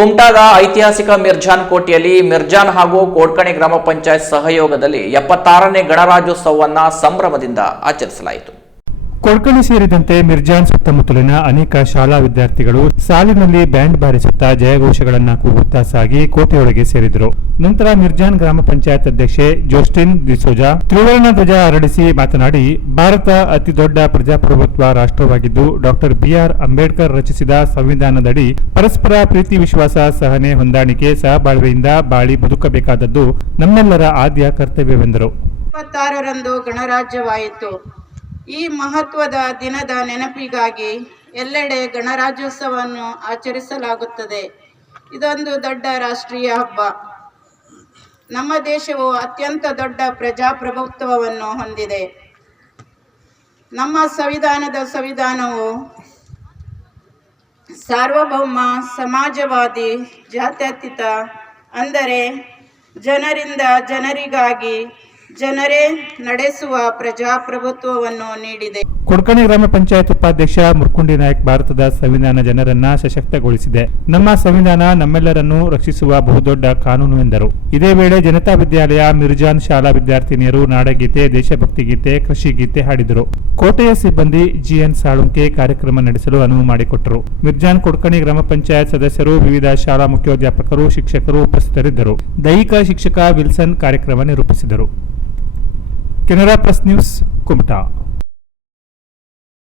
ಕುಮಟಾದ ಐತಿಹಾಸಿಕ ಮಿರ್ಜಾನ್ ಕೋಟೆಯಲ್ಲಿ ಮಿರ್ಜಾನ್ ಹಾಗೂ ಕೋಡ್ಕಣಿ ಗ್ರಾಮ ಪಂಚಾಯತ್ ಸಹಯೋಗದಲ್ಲಿ ಎಪ್ಪತ್ತಾರನೇ ಗಣರಾಜ್ಯೋತ್ಸವವನ್ನು ಸಂಭ್ರಮದಿಂದ ಆಚರಿಸಲಾಯಿತು. ಕೊಡ್ಕಣಿ ಸೇರಿದಂತೆ ಮಿರ್ಜಾನ್ ಸುತ್ತಮುತ್ತಲಿನ ಅನೇಕ ಶಾಲಾ ವಿದ್ಯಾರ್ಥಿಗಳು ಸಾಲಿನಲ್ಲಿ ಬ್ಯಾಂಡ್ ಬಾರಿಸುತ್ತಾ ಜಯಘೋಷಗಳನ್ನ ಕೂಗುತ್ತಾ ಸಾಗಿ ಕೋಟೆಯೊಳಗೆ ಸೇರಿದರು. ನಂತರ ಮಿರ್ಜಾನ್ ಗ್ರಾಮ ಪಂಚಾಯತ್ ಅಧ್ಯಕ್ಷೆ ಜೋಸ್ಟಿನ್ ಡಿಸೋಜಾ ತ್ರಿವರ್ಣ ಧ್ವಜ ಹರಡಿಸಿ ಮಾತನಾಡಿ, ಭಾರತ ಅತಿ ದೊಡ್ಡ ಪ್ರಜಾಪ್ರಭುತ್ವ ರಾಷ್ಟ್ರವಾಗಿದ್ದು, ಡಾಕ್ಟರ್ ಬಿಆರ್ ಅಂಬೇಡ್ಕರ್ ರಚಿಸಿದ ಸಂವಿಧಾನದಡಿ ಪರಸ್ಪರ ಪ್ರೀತಿ ವಿಶ್ವಾಸ ಸಹನೆ ಹೊಂದಾಣಿಕೆ ಸಹಬಾಳ್ವೆಯಿಂದ ಬಾಳಿ ಬದುಕಬೇಕಾದದ್ದು ನಮ್ಮೆಲ್ಲರ ಆದ್ಯ ಕರ್ತವ್ಯವೆಂದರು. ಇಪ್ಪತ್ತಾರರಂದು ಗಣರಾಜ್ಯವಾಯಿತು. ಈ ಮಹತ್ವದ ದಿನದ ನೆನಪಿಗಾಗಿ ಎಲ್ಲೆಡೆ ಗಣರಾಜ್ಯೋತ್ಸವವನ್ನು ಆಚರಿಸಲಾಗುತ್ತದೆ. ಇದೊಂದು ದೊಡ್ಡ ರಾಷ್ಟ್ರೀಯ ಹಬ್ಬ. ನಮ್ಮ ದೇಶವು ಅತ್ಯಂತ ದೊಡ್ಡ ಪ್ರಜಾಪ್ರಭುತ್ವವನ್ನು ಹೊಂದಿದೆ. ನಮ್ಮ ಸಂವಿಧಾನದ ಸಂವಿಧಾನವು ಸಾರ್ವಭೌಮ, ಸಮಾಜವಾದಿ, ಜಾತ್ಯತೀತ, ಅಂದರೆ ಜನರಿಂದ ಜನರಿಗಾಗಿ ಜನರೇ ನಡೆಸುವ ಪ್ರಜಾಪ್ರಭುತ್ವವನ್ನು ನೀಡಿದೆ. ಕೊಡ್ಕಣಿ ಗ್ರಾಮ ಪಂಚಾಯತ್ ಉಪಾಧ್ಯಕ್ಷ ಮುರ್ಕುಂಡಿ ನಾಯಕ್ ಭಾರತದ ಸಂವಿಧಾನ ಜನರನ್ನ ಸಶಕ್ತಗೊಳಿಸಿದೆ. ನಮ್ಮ ಸಂವಿಧಾನ ನಮ್ಮೆಲ್ಲರನ್ನು ರಕ್ಷಿಸುವ ಬಹುದೊಡ್ಡ ಕಾನೂನು ಎಂದರು. ಇದೇ ವೇಳೆ ಜನತಾ ವಿದ್ಯಾಲಯ, ಮಿರ್ಜಾನ್ ಶಾಲಾ ವಿದ್ಯಾರ್ಥಿನಿಯರು ನಾಡಗೀತೆ, ದೇಶಭಕ್ತಿ ಗೀತೆ, ಕೃಷಿ ಗೀತೆ ಹಾಡಿದರು. ಕೋಟೆಯ ಸಿಬ್ಬಂದಿ ಜಿಎನ್ ಸಾಳುಂಕೆ ಕಾರ್ಯಕ್ರಮ ನಡೆಸಲು ಅನುವು ಮಾಡಿಕೊಟ್ಟರು. ಮಿರ್ಜಾನ್ ಕೊಡ್ಕಣಿ ಗ್ರಾಮ ಪಂಚಾಯತ್ ಸದಸ್ಯರು, ವಿವಿಧ ಶಾಲಾ ಮುಖ್ಯೋಧ್ಯಾಪಕರು ಶಿಕ್ಷಕರು ಉಪಸ್ಥಿತರಿದ್ದರು. ದೈಹಿಕ ಶಿಕ್ಷಕ ವಿಲ್ಸನ್ ಕಾರ್ಯಕ್ರಮ ನಿರೂಪಿಸಿದರು. Canara press news, Kumta.